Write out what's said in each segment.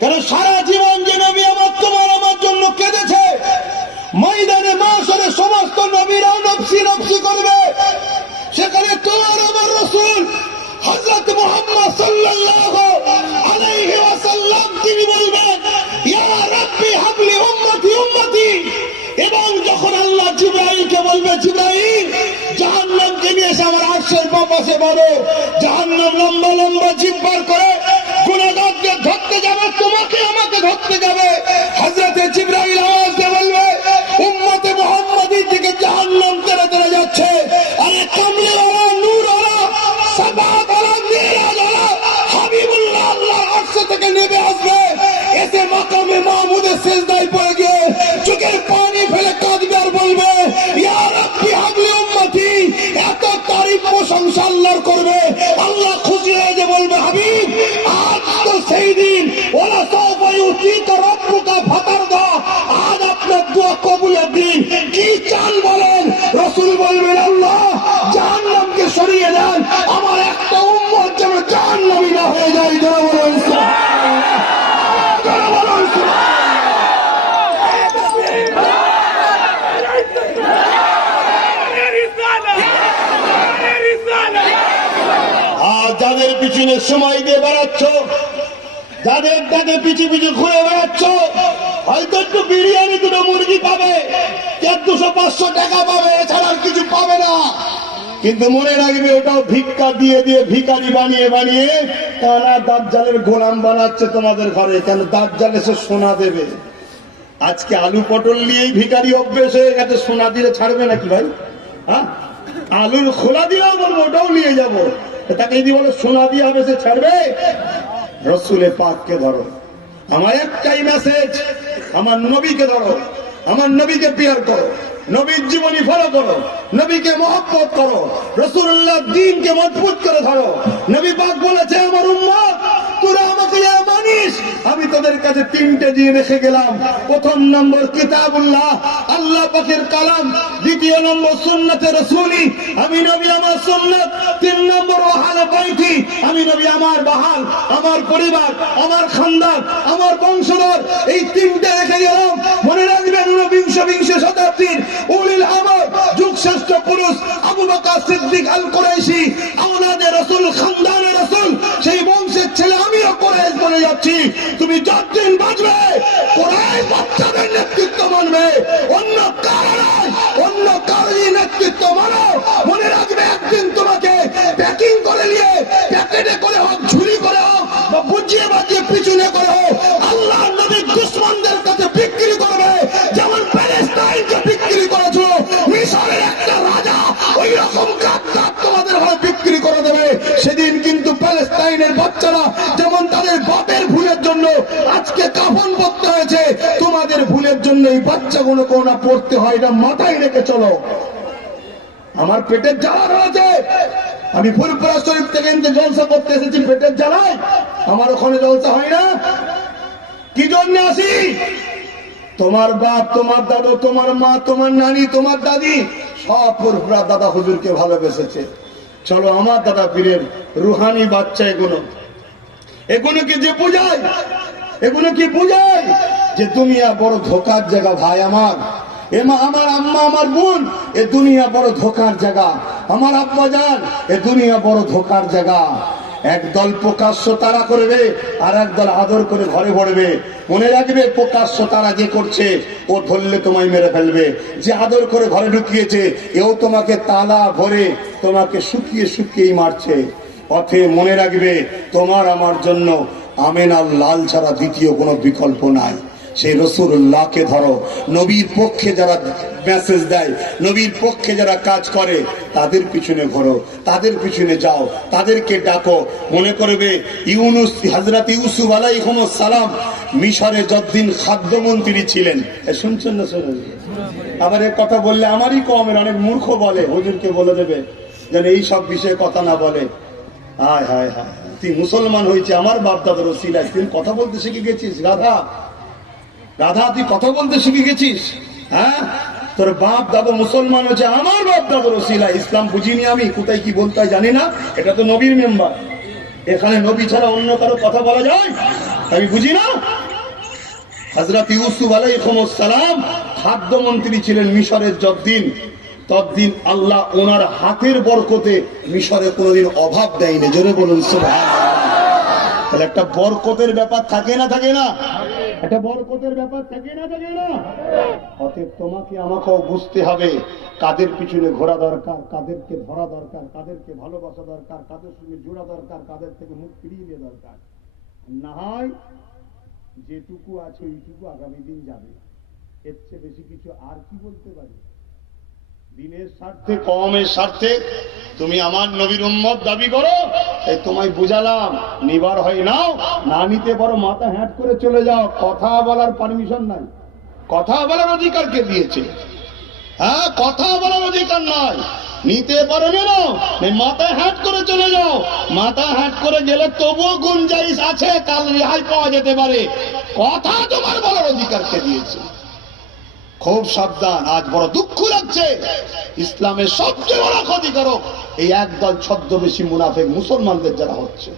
কারণ সারা জীবন যে নবী আমার তোমার আমার জন্য কেঁদেছে, ময়দানে মাশারে সমস্ত নবীরাও নফসি নফসি করবে, সেখানে তোমার আমার রাসূল হযরত মুহাম্মদ সাল্লাল্লাহু আলাইহি ওয়াসাল্লাম তিনি বলবেন ইয়া রাব্বি হাবলি উম্মতি উম্মতি। এবং যখন আল্লাহ জিবরাইলকে বলবে জিবরাইল জাহান্নামকে নিয়ে এসে আমার আরশের পাশে বলো, জাহান্নাম লম্বা লম্বা জিহ্বার করে গুনাহগারদের ধরতে যাবে, তোমাকে আমাকে ধরতে যাবে। হযরতে জিবরাইল আওয়াজ দিয়ে বলবে উম্মতে মুহাম্মাদির দিকে জাহান্নাম তেরে তেরে যাচ্ছে। আরে কামলে ওরা নূর ওরা সাবাত ওরা মিরাজ ওরা হাবিবুল্লাহ আল্লাহর আরশ থেকে নেমে আসবে, এসে মাকামে মাহমুদের সিজদায় পড়ে গিয়ে চোখের পানি ফেলে কাঁদবে আর বলবে ইয়া রাব্বি হাবলি উম্মতি। এত তারিফ প্রশংসা আল্লাহর করবে, আল্লাহ খুশি হয়ে যে বলবে হাবিব আজ তো সেই দিন ওরা সবাই উচিত রব্বুকা ফাতারদা, আজ আপনার দোয়া কবুলের দিন। কি চান বলেন? রাসূল বলবেন আল্লাহ জাহান্নামকে সরিয়ে দেন, আমার একটা উম্মত যেন জাহান্নামী না হয়ে যায়। যারা বলেন যারা বলেন যাদের পিছনে সময় দিয়ে বেড়াচ্ছ, যাদের তাকে পিছু পিছু ঘুরে বেড়াচ্ছ, হয়তো একটু বিরিয়ানি দুটো মুরগি পাবে, 200-500 টাকা পাবে, এছাড়া আর কিছু পাবে না। কিন্তু মনে রাখবে ওটাও ভিক্ষা দিয়ে দিয়ে ভিখারি বানিয়ে বানিয়ে কানা দাজ্জালের গোলাম বানাচ্ছে তোমাদের ঘরে। কেন? দাজ্জাল এসে সোনা দেবে। আজকে আলু পটল নিয়েই ভিখারি অভ্যেস হয়ে গেছে, সোনা দিলে ছাড়বে নাকি ভাই? হ্যাঁ, আলুর খোলা দিয়েও বলবো ওটাও নিয়ে যাবো, তাকে যদি বলে সোনা দিয়ে হবে সে ছাড়বে? রসুলে পাককে ধরো। আমার একটাই মেসেজ, আমার নবীকে ধরো, আমার নবীকে পিয়ার করো, নবীর জীবনী ফলো করো, নবীকে মহব্বত করো, রাসূলুল্লাহ দ্বীনকে মজবুত করে ধরো। নবী পাক বলেছে আমার উম্মত তোরা আমাকে মানিস, আমি তোদের কাছে 3টে জিনিস রেখে গেলাম। প্রথম নম্বর কিতাবুল্লাহ, আল্লাহ পাকের কালাম। দ্বিতীয় নম্বর সুন্নতে রাসূলি, আমি নবী আমার সুন্নাত। 3 নম্বর আহলে বাইতি, আমি নবী আমার বাহাল, আমার পরিবার, আমার খানদান, আমার বংশধর। এই 3টে রেখে গেলাম। মনে রাখবেন ঊনবিংশ শতাব্দীর উলিল আমর যুগশ্রেষ্ঠ পুরুষ আবু বকর সিদ্দিক আল কুরাইশি, আওলাদে রাসূল, খানদানে রাসূল, সেই বংশের ছেলে আমিও কুরাইশ বলে যাচ্ছি। তুমি যতদিন বাঁচবে কুরাইশ বাচ্চাদের নেতৃত্ব মানবে, অন্য কারোরই নেতৃত্ব মানো। মনে রাখবে একদিন তোমাকে প্যাকিং করে নিয়ে প্যাকেটে করে হোক, ঝুলি করে হোক, বা বুঝিয়ে বাজিয়ে পিছনে করে হোক আল্লাহ নবীর দুশমনদের কাছে বিক্রি করবে। যেমন প্যালেস্টাইনকে বিক্রি করেছো, মিশরের একটা রাজা ওই রকম গাদ্দার তোমাদের ঘরে বিক্রি করে দেবে। সেদিন কিন্তু প্যালেস্টাইনের বাচ্চারা যেমন তাদের বাপের ভুলের জন্য আজকে কাফন পরতে হয়েছে, তোমাদের ভুলের জন্য এই বাচ্চাগুলো কোনা পড়তে হয়। এটা মাথায় রেখে চলো। আমার পেটের জ্বালা রয়েছে, আমি ফুরফুরা শরীফ থেকে জলসা করতে এসেছি পেটের জ্বালায়, আমার ওখানে জলসা হয় না। কি জন্য আসি? তোমার বাপ, তোমার দাদু, তোমার মা, তোমার নানি, তোমার দাদি সব ফুরফুরা দাদা হুজুরকে ভালোবেসেছে। চলো আমার দাদা পীরের রুহানি বাচ্চা এগুলো কি যে বুঝায়, এগুলো কি বুঝায় যে দুনিয়া বড় ধোকার জায়গা। ভাই আমার, এমা আমার আম্মা, আমার বোন, এ দুনিয়া বড় ধোকার জায়গা। আমার আব্বা জান, এ দুনিয়া বড় ধোকার জায়গা। একদল প্রকাশ্য তারা করবে, আর একদল আদর করে ঘরে ভরবে। মনে রাখবে প্রকাশ্য তারা যে করছে ও ধরলে তোমায় মেরে ফেলবে, যে আদর করে ঘরে ঢুকিয়েছে এও তোমাকে তালা ভরে তোমাকে শুকিয়ে শুকিয়েই মারছে। পথে মনে রাখবে তোমার আমার জন্য আমেনার লাল ছাড়া দ্বিতীয় কোনো বিকল্প নাই। সেই রাসূলুল্লাহকে ধরো। নবীর পক্ষে যারা মেসেজ দেয়, নবীর পক্ষে যারা কাজ করে, তাদের পিছনে ঘোরো, তাদের পিছনে যাও, তাদেরকে ডাকো। মনে করবে ইউনুস, হযরত ইউসুফ আলাইহিস সালাম মিশরে যতদিন খাদ্যমন্ত্রী ছিলেন, শুনছেন না? শুনুন। আবার এই কথা বললে আমারই কমের অনেক মূর্খ বলে, হুজুরকে বলে দেবে যেন এই সব বিষয়ে কথা না বলে। হায় হায় হায়, তুই মুসলমান হয়েছে আমার বাপ দাদার ওসিলায়, তুই কথা বলতে শিখে গেছিস। রাধা রাধা, তুই কথা বলতে শিখে গেছিস? হ্যাঁ, তোর বাপ দাদা মুসলমান হয়েছে আমার বাপ দাদার ওসিলায়। ইসলাম বুঝিনি আমি, কোথায় কি বলতে হয় জানি না। এটা তো নবীর মেম্বার, এখানে নবী ছাড়া অন্য কারো কথা বলা যায়? আমি বুঝি না? হযরত ইউসুফ আলাইহিস সালাম খাদ্যমন্ত্রী ছিলেন মিশরের যতদিন, ততদিন আল্লাহ ওনার হাতের বরকতে মিশরে কোনোদিন অভাব দেয়নি। জোরে বলুন সুবহানাল্লাহ। তাহলে একটা বরকতের ব্যাপার থাকে না থাকে না? একটা বরকতের ব্যাপার থাকে না থাকে না? অতএব তোমাকে আমাকেও বুঝতে হবে কাদের পিছনে ঘোরা দরকার, কাদেরকে ধরা দরকার, কাদেরকে ভালোবাসা দরকার, কাদের সঙ্গে জোড়া দরকার, কাদের থেকে মুখ ফিরিয়ে নেওয়া দরকার। না হয় যেটুকু আছে ওইটুকু আগামী দিন যাবে, এর চেয়ে বেশি কিছু আর কি বলতে পারি? দিনের স্বার্থে, কওমের স্বার্থে তুমি আমার নবীর উম্মত দাবি করো, এই তোমায় বুঝালাম। নিবার হয় নাও, না নিতে পারো মাথা হ্যাট করে চলে যাও। কথা বলার পারমিশন নাই। কথা বলার অধিকার কে দিয়েছে? হ্যাঁ, কথা বলার অধিকার নাই। নিতে পারবে না, মাথা হ্যাট করে চলে যাও। মাথা হ্যাট করে গেলে তবুও গুঞ্জাইশ আছে, কাল রেহাই পাওয়া যেতে পারে। কথা তোমার বলার অধিকার কে দিয়েছে? খুব সাবধান। আজ বড় দুঃখ লাগছে, ইসলামের সবচেয়ে বড় ক্ষতিকারক এই একদল ছদ্মবেশী মুনাফিক মুসলমানদের যারা হচ্ছে।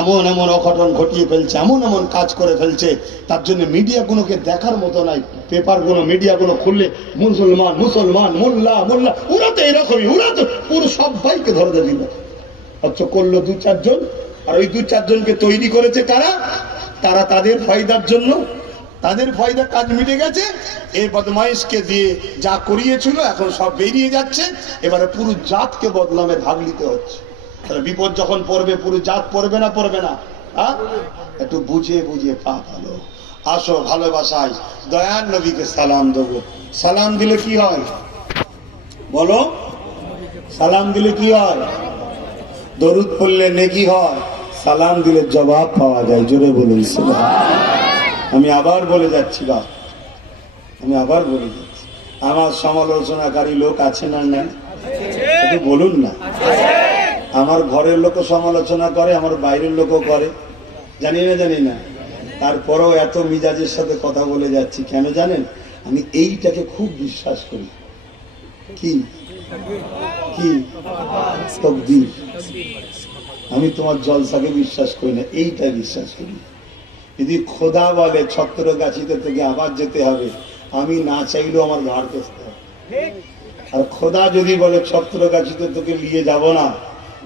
এমন এমন অঘটন ঘটিয়ে ফেলছে, এমন এমন কাজ করে ফেলছে, তার জন্য মিডিয়াগুলোকে দেখার মতো নাই। পেপারগুলো, মিডিয়াগুলো খুললে মুসলমান মুসলমান, মোল্লা মোল্লা, ওরা তো এরকমই, ওরা তো পুরো সবাইকে ধরে দিল। অথচ করলো দু চারজন, আর ওই দু চারজনকে তৈরি করেছে কারা? তারা তাদের ফায়দার জন্য, তাদের ফায়দা কাজ মিটে গেছে। এই বদমাইশকে দিয়ে যা করিয়েছিল এখন সব বেরিয়ে যাচ্ছে, এবারে পুরো জাতকে বদনামে ভাগ নিতে হচ্ছে। বিপদ যখন পড়বে পুরো জাত পড়বে না? পড়বে না? একটু বুঝে বুঝে পা ভালো। আসো ভালোবাসায় দয়ার নবীকে সালাম দেবো। সালাম দিলে কি হয় বলো? সালাম দিলে কি হয়? দরুদ পড়লে নেকি হয়, সালাম দিলে জবাব পাওয়া যায়। জোরে বলুন সুবহানাল্লাহ। আমি আবার বলে যাচ্ছি বা আমি আবার বলে যাচ্ছি, আমার সমালোচনাকারী লোক আছে না? না, একটু বলুন না। আমার ঘরের লোকও সমালোচনা করে, আমার বাইরের লোকও করে, জানি না জানি না। তারপরেও এত মিজাজের সাথে কথা বলে যাচ্ছি কেন জানেন? আমি এইটাকে খুব বিশ্বাস করি। কি কি? তাকদীর। আমি তোমার জলসাকে বিশ্বাস করি না, এইটা বিশ্বাস করি। যদি খোদা বলে ছত্রগাছিতে তোকে আবার যেতে হবে, আমি না চাইলেও আমার ঘাড় পেছতে হবে। আর খোদা যদি বলে ছত্রগাছিতে তোকে নিয়ে যাব না,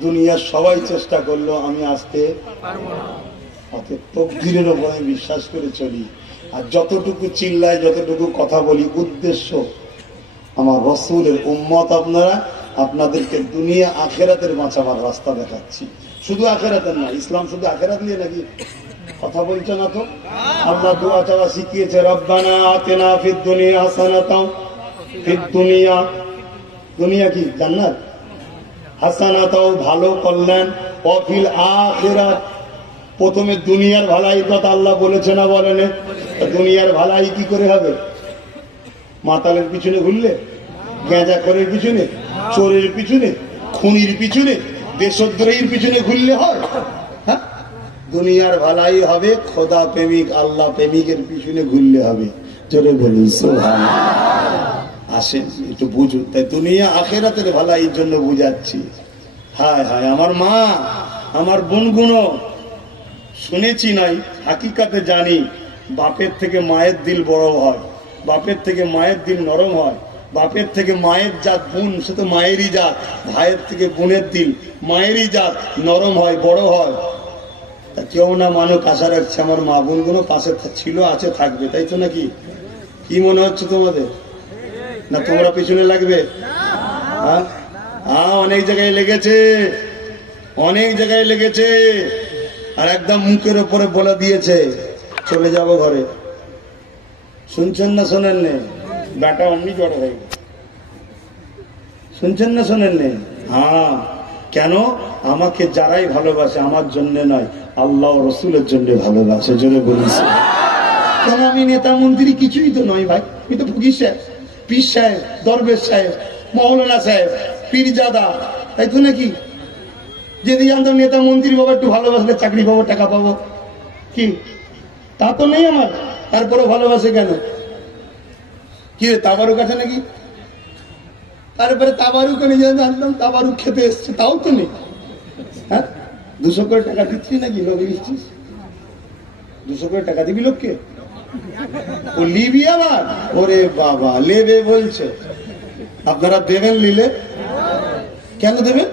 দুনিয়ার সবাই চেষ্টা করলো, আমি আসতে পারবো না। অতএব তাকদীরের উপর আমি বিশ্বাস করে চলি। আর যতটুকু চিল্লাই, যতটুকু কথা বলি, উদ্দেশ্য আমার রাসূলের উম্মত আপনারা, আপনাদেরকে দুনিয়া আখেরাতের বাঁচাবার রাস্তা দেখাচ্ছি। শুধু আখেরাতের না, ইসলাম শুধু আখেরাত নিয়ে নাকি কথা বলছে না তো? আল্লাহ দোয়া চাওয়া শিখিয়েছে, রব্বানা আতিনা ফিদ দুনিয়া হাসানাতাও, ফিদ দুনিয়া, দুনিয়া কি জান্নাত, হাসানাতাও ভালো কল্যাণ, ও ফিল আখিরাত, প্রথমে দুনিয়ার ভালাই কথা আল্লাহ বলেছে না বলেন? দুনিয়ার ভালাই কি করে হবে? মাতালের পিছনে ঘুরলে, গাঁজাখোরের পিছনে, চোরের পিছনে, খুনির পিছনে, দেশদ্রোহীর পিছনে ঘুরলে হয়? হ্যাঁ, দুনিয়ার ভালাই হবে খোদা প্রেমিক, আল্লাহ প্রেমিকের পিছনে ঘুরলে হবে। জোরে বলুন সুবহানাল্লাহ। আসেন একটু বুঝুন। তাই দুনিয়া আখেরাতের ভালাইয়ের জন্য বুঝাচ্ছি। হায় হায়, আমার মা, আমার বোনগুলো শুনেছি নাই, হাকিকাতে জানি, বাপের থেকে মায়ের দিল বড় হয়, বাপের থেকে মায়ের দিল নরম হয়, বাপের থেকে মায়ের জাত বোন, সে তো মায়েরই জাত, ভাইয়ের থেকে বোনের দিল মায়েরই জাত, নরম হয়, বড় হয়। তা কেউ না মানুষ আশা রাখছে আমার মা বোনগুলো পাশে ছিল, আছে, থাকবে, তাই তো নাকি? কি মনে হচ্ছে তোমাদের? না তোমরা পিছনে লাগবে? হ্যাঁ, অনেক জায়গায় লেগেছে, অনেক জায়গায় লেগেছে। আর একদম মুখের উপরে বলে দিয়েছে চলে যাব ঘরে। শুনছেন না শোনেন নে? বেটা অমনি জড়ো হয়ে গেছে। শুনছেন না শোনেন নে? হ্যাঁ, কেন? আমাকে যারাই ভালোবাসে আমার জন্য নয়, আল্লাহ রসুলের জন্য ভালোবাসে। জোরে বলেছে। কেন? আমি নেতা মন্ত্রী কিছুই তো নয় ভাই, আমি তো ফকির সাহেব, পীর সাহেব, দরবেশ সাহেব, মৌলানা সাহেব, পীরজাদা, তাই তো নাকি? যদি জানতাম নেতা মন্ত্রী বাবা একটু ভালোবাসলে চাকরি পাবো, টাকা পাবো, কি তা তো নেই আমার, তারপরে ভালোবাসে কেন? কি রে, তাবারুক আছে নাকি? তারপরে তাবারুক নিজে জানতাম তাবারুক খেতে এসছে, তাও তো নেই। হ্যাঁ, 200 করে টাকা দিচ্ছি নাকি লোক দিচ্ছিস? 200 করে টাকা দিবি লোককে? ও লিবি আবার? ওরে বাবা, লেবে বলছে। আপনারা দেবেন নিলে? কেন দেবেন?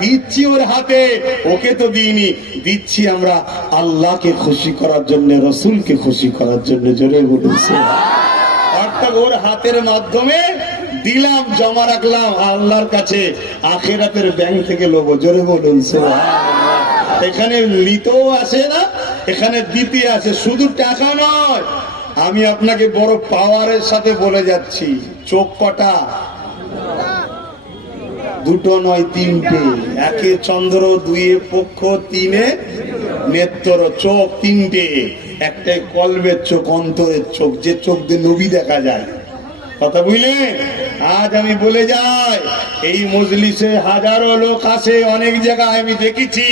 দিচ্ছি ওর হাতে, ওকে তো দিইনি, দিচ্ছি আমরা আল্লাহকে খুশি করার জন্য, রসুলকে খুশি করার জন্য। জোরে বলুন অর্থাৎ ওর হাতের মাধ্যমে দিলাম, জমা রাখলাম আল্লাহর কাছে, আখিরাতের ব্যাংক থেকে লোব। জোরে বলুন সুবহানাল্লাহ। এখানে লিতেও আসে না, এখানে দিতে আসে। শুধু টাকা নয়, আমি আপনাকে বড় পাওয়ারের সাথে বলে যাচ্ছি, চোখ কটা? দুটো নয়, তিনটে। একে চন্দ্র, দুইয়ে পক্ষ, তিনে নেত্র। চোখ তিনটে, একটাই কলবের চোখ, অন্তরের চোখ, যে চোখ দিয়ে নবী দেখা যায়। কথা বুঝলেন? আজ আমি বলে যাই, এই মজলিসে হাজারো লোক আসে, অনেক জায়গায় আমি দেখেছি।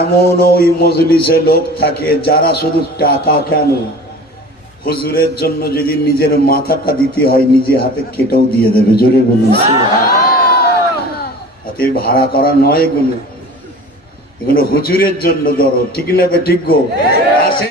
এমন ওই মজলিসে লোক থাকে যারা শুধু টাকা কেন, হুজুরের জন্য যদি নিজের মাথাটা দিতে হয়, নিজে হাতে কেটেও দিয়ে দেবে। জোরে বলুন হাতে ভাড়া করা নয় এগুলো, এগুলো হুজুরের জন্য। ধরো ঠিক না? ঠিক গো। আসে